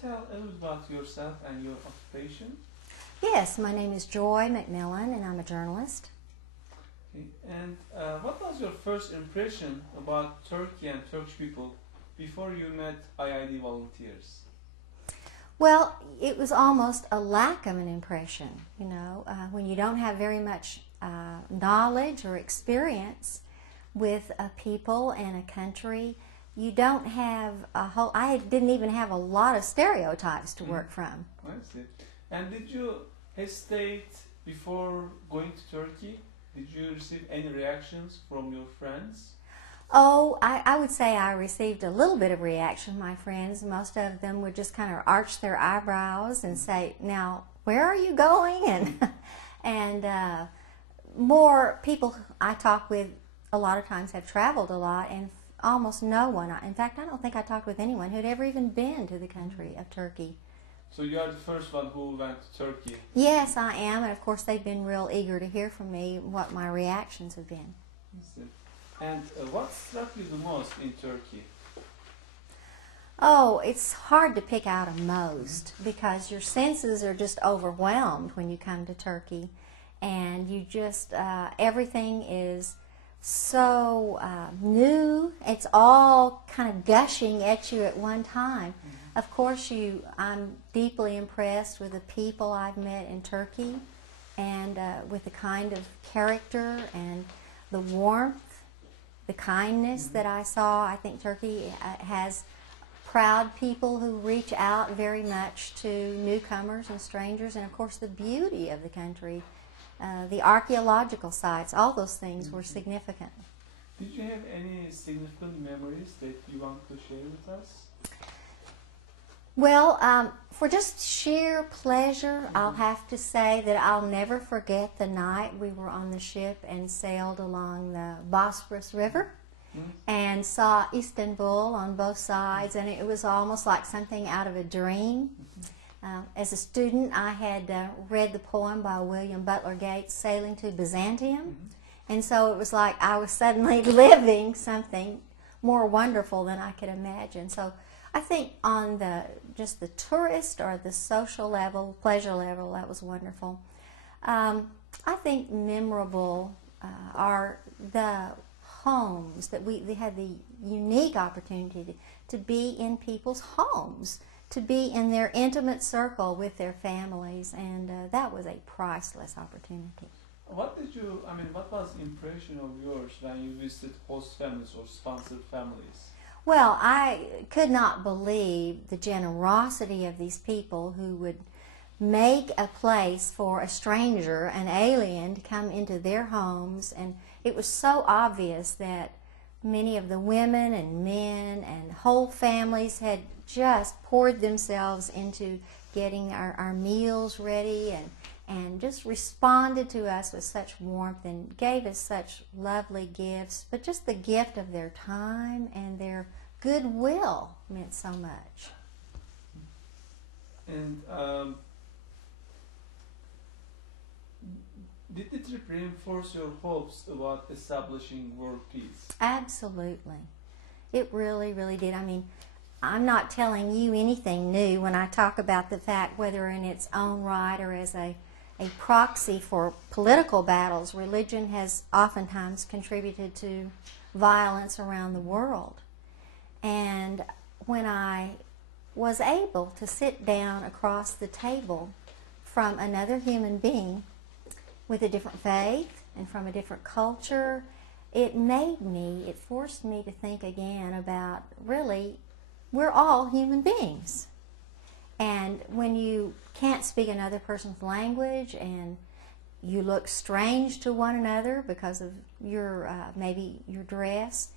tell a little about yourself and your occupation? Yes, my name is Joy McMillan, and I'm a journalist. Okay. And what was your first impression about Turkey and Turkish people before you met IID volunteers? Well, it was almost a lack of an impression, you know, when you don't have very much knowledge or experience with a people and a country. You don't have a whole, I didn't even have a lot of stereotypes to work from. I see. And did you hesitate before going to Turkey? Did you receive any reactions from your friends? Oh, I would say I received a little bit of reaction from my friends. Most of them would just kind of arch their eyebrows and say, now, where are you going? And more people I talk with a lot of times have traveled a lot, and almost no one, in fact, I don't think I talked with anyone who'd ever even been to the country of Turkey. So you are the first one who went to Turkey? Yes, I am, and of course they've been real eager to hear from me what my reactions have been. And what struck you the most in Turkey? Oh, it's hard to pick out a most, because your senses are just overwhelmed when you come to Turkey, and you just, everything is so new. It's all kind of gushing at you at one time. Of course, I'm deeply impressed with the people I've met in Turkey, and with the kind of character and the warmth, the kindness that I saw. I think Turkey has proud people who reach out very much to newcomers and strangers, and of course the beauty of the country. The archaeological sites, all those things were significant. Did you have any significant memories that you want to share with us? Well, for just sheer pleasure, I'll have to say that I'll never forget the night we were on the ship and sailed along the Bosphorus River and saw Istanbul on both sides, and it was almost like something out of a dream. As a student, I had read the poem by William Butler Yeats, Sailing to Byzantium, and so it was like I was suddenly living something more wonderful than I could imagine. So I think on just the tourist or the social level, pleasure level, that was wonderful. I think memorable are the homes that we had the unique opportunity to be in people's homes, to be in their intimate circle with their families, and that was a priceless opportunity. What was the impression of yours when you visited host families or sponsored families? Well, I could not believe the generosity of these people who would make a place for a stranger, an alien, to come into their homes, and it was so obvious that many of the women and men and whole families had just poured themselves into getting our meals ready and just responded to us with such warmth and gave us such lovely gifts. But just the gift of their time and their goodwill meant so much. And did the trip reinforce your hopes about establishing world peace? Absolutely. It really, really did. I mean, I'm not telling you anything new when I talk about the fact, whether in its own right or as a proxy for political battles, religion has oftentimes contributed to violence around the world. And when I was able to sit down across the table from another human being with a different faith and from a different culture, it forced me to think again about, really, we're all human beings. And when you can't speak another person's language and you look strange to one another because of your maybe your dress,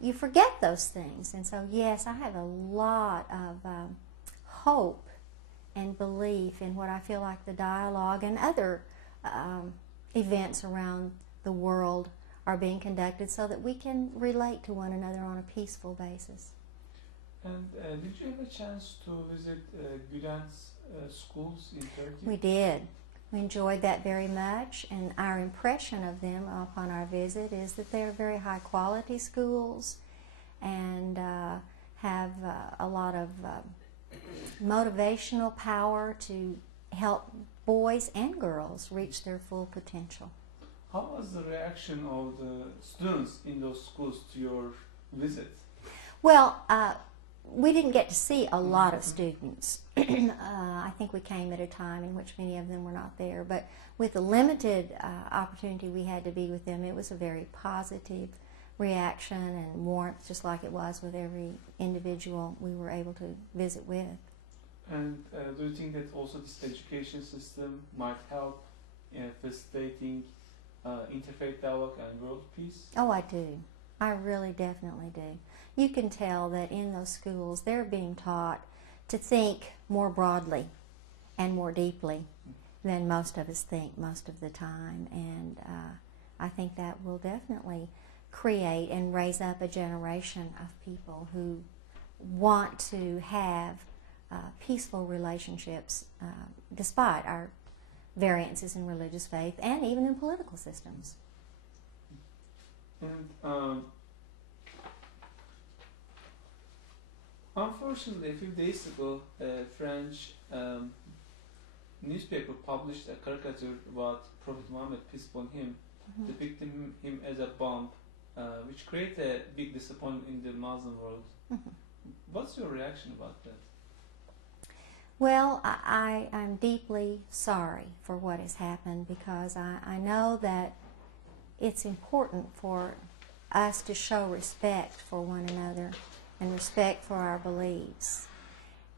you forget those things. And so, yes, I have a lot of hope and belief in what I feel like the dialogue and other events around the world are being conducted so that we can relate to one another on a peaceful basis. And did you have a chance to visit Gulen's schools in Turkey? We did. We enjoyed that very much, and our impression of them upon our visit is that they're very high quality schools and have a lot of motivational power to help boys and girls reach their full potential. How was the reaction of the students in those schools to your visit? Well, we didn't get to see a lot of students. I think we came at a time in which many of them were not there, but with the limited opportunity we had to be with them, it was a very positive reaction and warmth, just like it was with every individual we were able to visit with. And do you think that also this education system might help in facilitating interfaith dialogue and world peace? Oh, I do. I really definitely do. You can tell that in those schools they're being taught to think more broadly and more deeply than most of us think most of the time, and I think that will definitely create and raise up a generation of people who want to have peaceful relationships despite our variances in religious faith and even in political systems. And unfortunately, a few days ago, a French newspaper published a caricature about Prophet Muhammad, peace upon him, depicting him as a bomb, which created a big disappointment in the Muslim world. What's your reaction about that? Well, I'm deeply sorry for what has happened, because I know that it's important for us to show respect for one another and respect for our beliefs.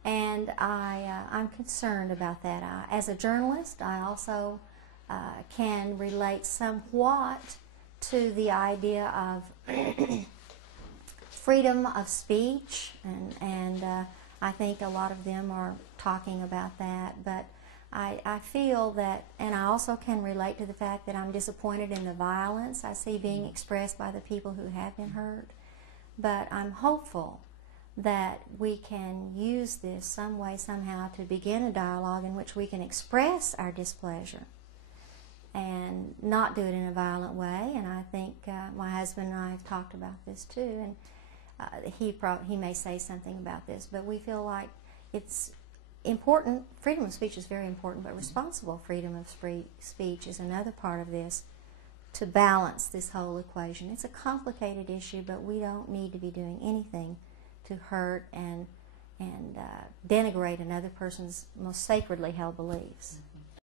And I'm concerned about that. As a journalist, I also can relate somewhat to the idea of freedom of speech, and I think a lot of them are talking about that, but I feel that, and I also can relate to the fact that I'm disappointed in the violence I see being expressed by the people who have been hurt, but I'm hopeful that we can use this some way, somehow, to begin a dialogue in which we can express our displeasure and not do it in a violent way. And I think my husband and I have talked about this too, and he may say something about this, but we feel like it's important. Freedom of speech is very important, but responsible freedom of speech is another part of this to balance this whole equation. It's a complicated issue, but we don't need to be doing anything to hurt and denigrate another person's most sacredly held beliefs.